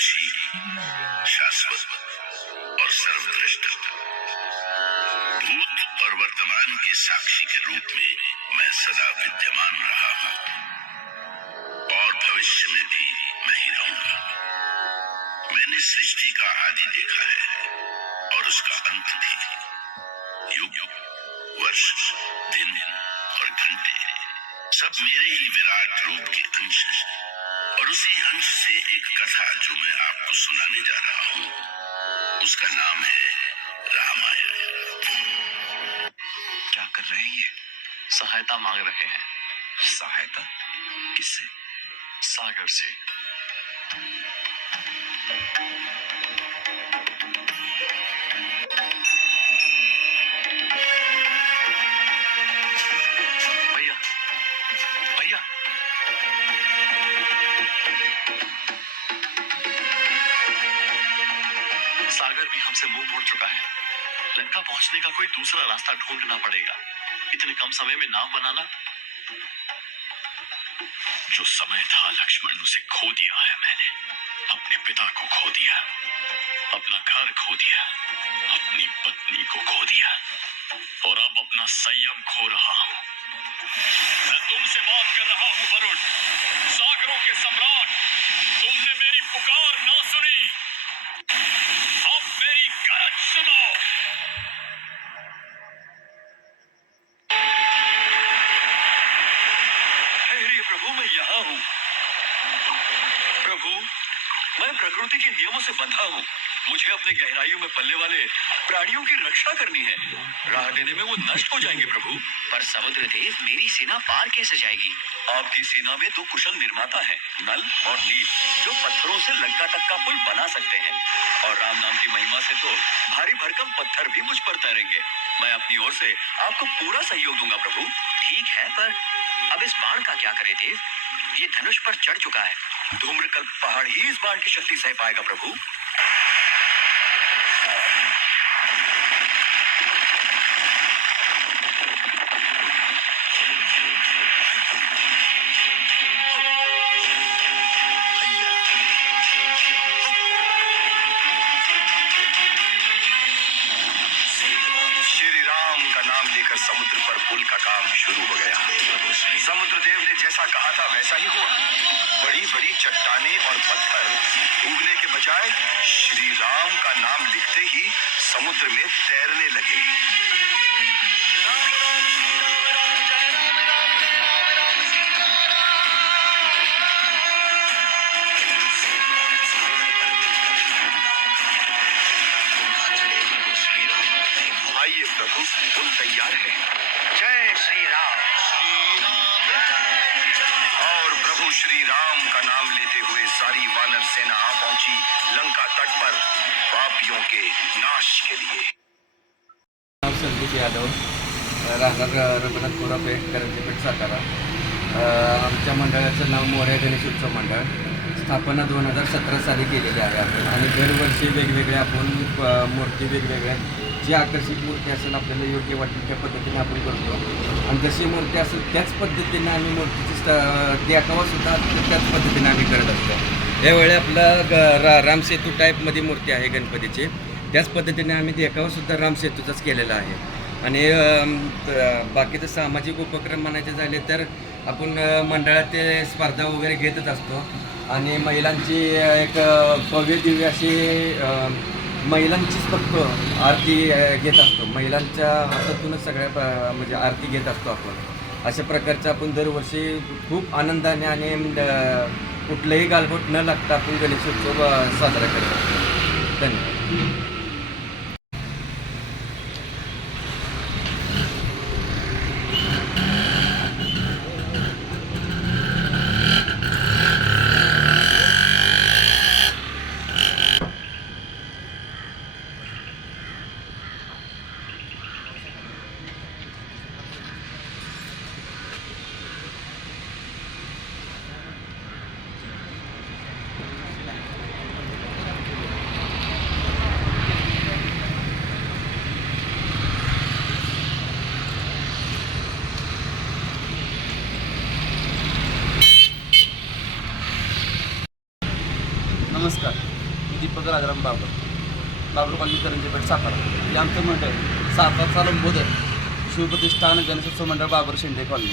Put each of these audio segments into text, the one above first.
अविनाशी, शाश्वत और सर्वदृष्ट, भूत और वर्तमान के साक्षी के रूप में मैं सदा विद्यमान रहा हूँ और भविष्य में भी मैं ही रहूंगा। मैंने सृष्टि का आदि देखा है और उसका अंत भी। युग, वर्ष, दिन और घंटे सब मेरे ही विराट रूप के अंश हैं। और उसी अंश से एक कथा जो मैं आपको सुनाने जा रहा हूँ, उसका नाम है रामायण। क्या कर रहे हैं ये? सहायता मांग रहे हैं। सहायता? किससे? सागर से। भैया, भैया, सागर भी हमसे मुंह मोड़ चुका है। लंका पहुंचने का कोई दूसरा रास्ता ढूंढना पड़ेगा। इतने कम समय में नाव बनाना। जो समय था लक्ष्मण, उसे खो दिया है मैंने। अपने पिता को खो दिया, अपना घर खो दिया, अपनी पत्नी को खो दिया और अब अपना संयम खो रहा हूँ। मैं तुमसे बात कर रहा हूँ वरुण, सागरों के सम्राट। तुमने मेरी पुकार ना सुनी, अब मेरी गरज सुनो। हे प्रभु, मैं यहाँ हूँ। प्रभु, मैं प्रकृति के नियमों से बंधा हूँ। मुझे अपने गहराइयों में पलने वाले प्राणियों की रक्षा करनी है। राह देने में वो नष्ट हो जाएंगे प्रभु। पर समुद्र देव, मेरी सेना पार कैसे जाएगी? आपकी सेना में दो कुशल निर्माता हैं, नल और नील, जो पत्थरों से लंका तक का पुल बना सकते हैं। और राम नाम की महिमा से तो भारी भरकम पत्थर भी मुझ पर तैरेंगे। मैं अपनी ओर से आपको पूरा सहयोग दूंगा प्रभु। ठीक है, पर अब इस बाण का क्या करे देव? ये धनुष पर चढ़ चुका है। धूम्रकल्प पहाड़ ही इस बाण की शक्ति सह पाएगा प्रभु। समुद्र पर पुल का काम शुरू हो गया। समुद्र देव ने जैसा कहा था वैसा ही हुआ। बड़ी बड़ी चट्टानें और पत्थर उगने के बजाय श्री राम का नाम लिखते ही समुद्र में तैरने लगे। आइए प्रभु, पुल तैयार है। जय श्री राम। और प्रभु श्री राम का नाम लेते हुए सारी वानर सेना आ पहुंची लंका तट पर पापियों के नाश के लिए। संदीप यादव, राहणार रघुनाथपुरा पेठ, करंजीपेठ, सातारा। आमच्या मंडळाचं नाव मोरया गणेश उत्सव मंडळ. स्थापना 2017 साली केलेली आहे आपण. आणि दरवर्षी वेगवेगळे आपण मूर्ती, वेगवेगळ्या जी आकर्षक मूर्ती असेल आपल्याला योग्य वाटेल त्या पद्धतीने आपण करतो. आणि जशी मूर्ती असेल त्याच पद्धतीने आम्ही मूर्तीची देखावासुद्धा त्याच पद्धतीने आम्ही करत असतो. यावेळी आपला रामसेतू टाईपमध्ये मूर्ती आहे गणपतीची. त्याच पद्धतीने आम्ही देखावासुद्धा रामसेतूचाच केलेला आहे. आणि बाकीचे सामाजिक उपक्रम म्हणायचे झाले तर आपण मंडळात ते स्पर्धा वगैरे घेतच असतो. आणि महिलांची एक भव्य दिव्य अशी महिलांचीच फक्त आरती घेत असतो. महिलांच्या हातातूनच सगळ्या म्हणजे आरती घेत असतो आपण. अशा प्रकारचं आपण दरवर्षी खूप आनंदाने आणि कुठलंही गालबोट न लागता आपण गणेशोत्सव साजरा करतो. धन्यवाद. नमस्कार, मी दीपक राजाराम बाबर कॉलनी करंजीपेठ सातारा. हे आमचं मंडळ सातारचा लंबोदर शिवप्रतिष्ठान गणेशोत्सव मंडळ बाबर शेंडे कॉलनी.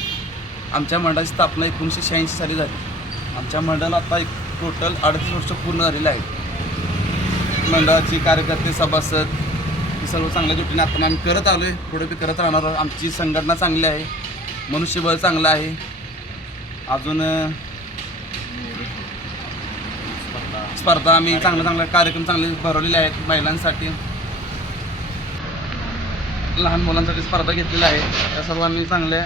आमच्या मंडळाची स्थापना 1986 साली झाली. आमच्या मंडळाला आता एक टोटल 38 वर्ष पूर्ण झालेली आहेत. मंडळाची कार्यकर्ते सभासद हे सर्व चांगल्या दृष्टीने आता आम्ही करत आलो आहे, पुढे बी करत राहणार आहोत. आमची संघटना चांगली आहे, मनुष्यबळ चांगलं आहे. अजून स्पर्धा आम्ही चांगले कार्यक्रम चांगले भरवलेले आहेत. महिलांसाठी लहान मुलांसाठी स्पर्धा घेतलेल्या आहेत. त्या सर्व आम्ही चांगल्या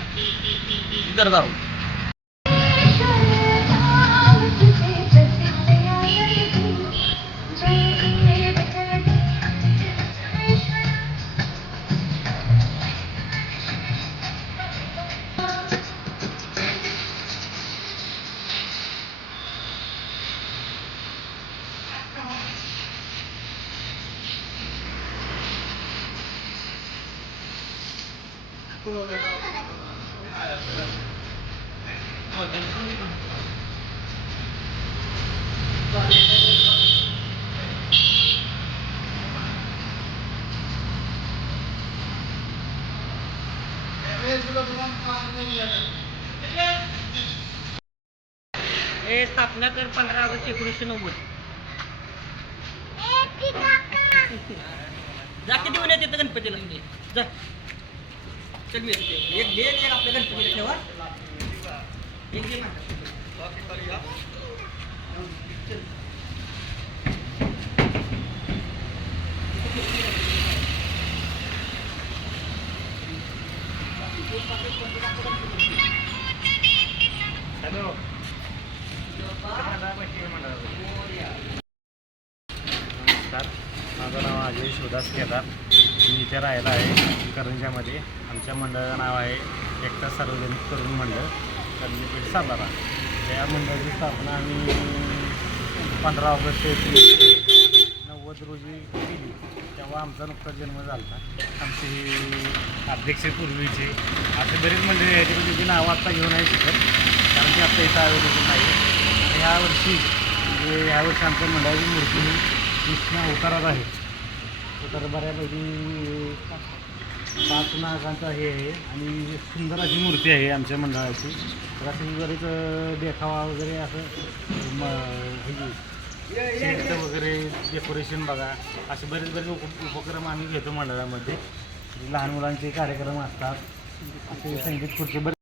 करत आहोत. हे स्थापना कर 15 ऑगस्ट 1990. जा किती महिन्यात येतं गणपतीला म्हणजे जा चल मी येते. एक घे एक आपल्या गणपतीला ठेवा. एक घे हॅलो. नमस्कार, माझं नाव अजय शिवदास केदार. मी इथे राहायला आहे करंजामध्ये. आमच्या मंडळाचं नाव आहे एकता सार्वजनिक तरुण मंडळ करंजीपेठ सातारा. या मंडळाची स्थापना आम्ही 15 ऑगस्ट 1990 रोजी केली. तेव्हा आमचा नुकताच जन्म झाला होता. आमचे अध्यक्ष पूर्वीचे असे बरेच मंडळी आहेत त्याची नावं आत्ता घेऊन आहे शकत, कारण की आत्ता इथं अवेलेबल नाही. आणि ह्यावर्षी आमच्या मंडळाची मूर्ती ही कृष्ण अवतारात आहे. तर बऱ्यापैकी 5 नागांचा हे आहे आणि सुंदर अशी मूर्ती आहे आमच्या मंडळाची. तर असे बरेच देखावा वगैरे असं शेडचं वगैरे डेकोरेशन बघा, असे बरेच उपक्रम आम्ही घेतो मंडळामध्ये. लहान मुलांचे कार्यक्रम असतात, असे संगीत खुर्ची बरेच.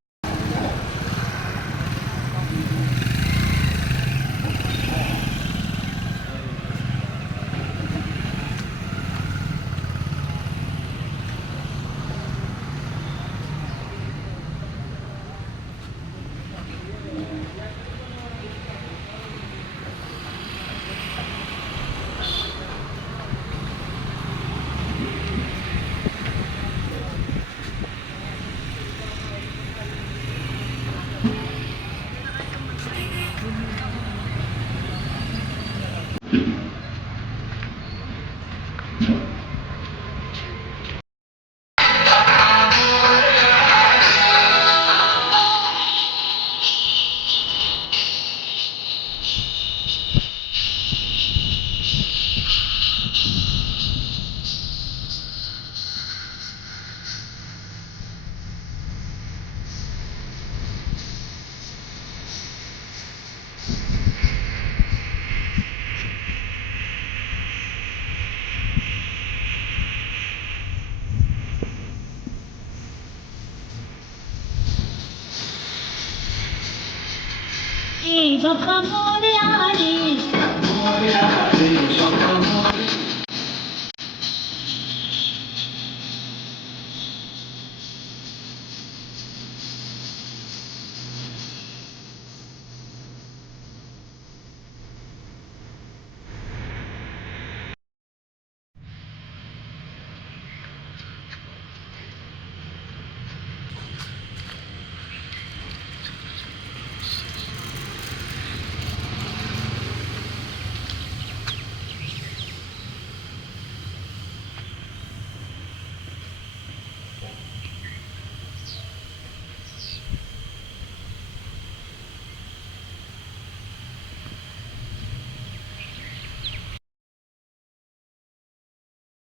बाप्पा मोरया रे.